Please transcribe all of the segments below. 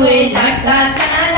કોઈ નટતા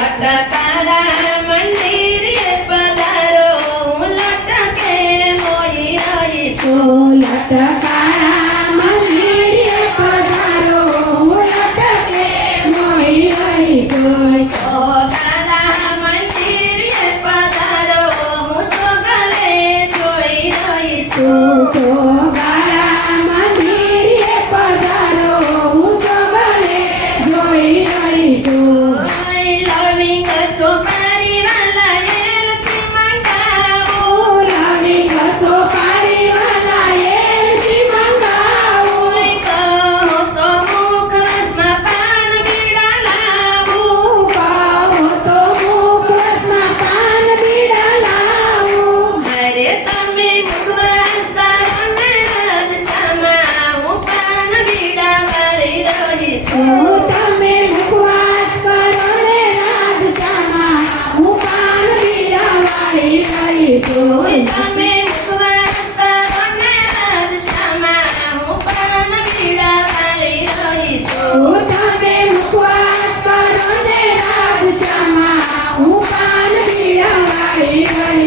da da da.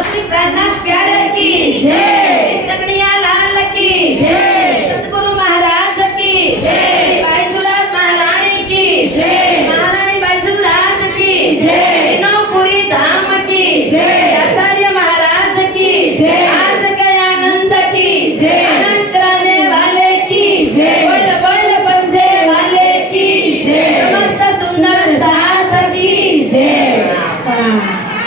Você faz nas caras aqui.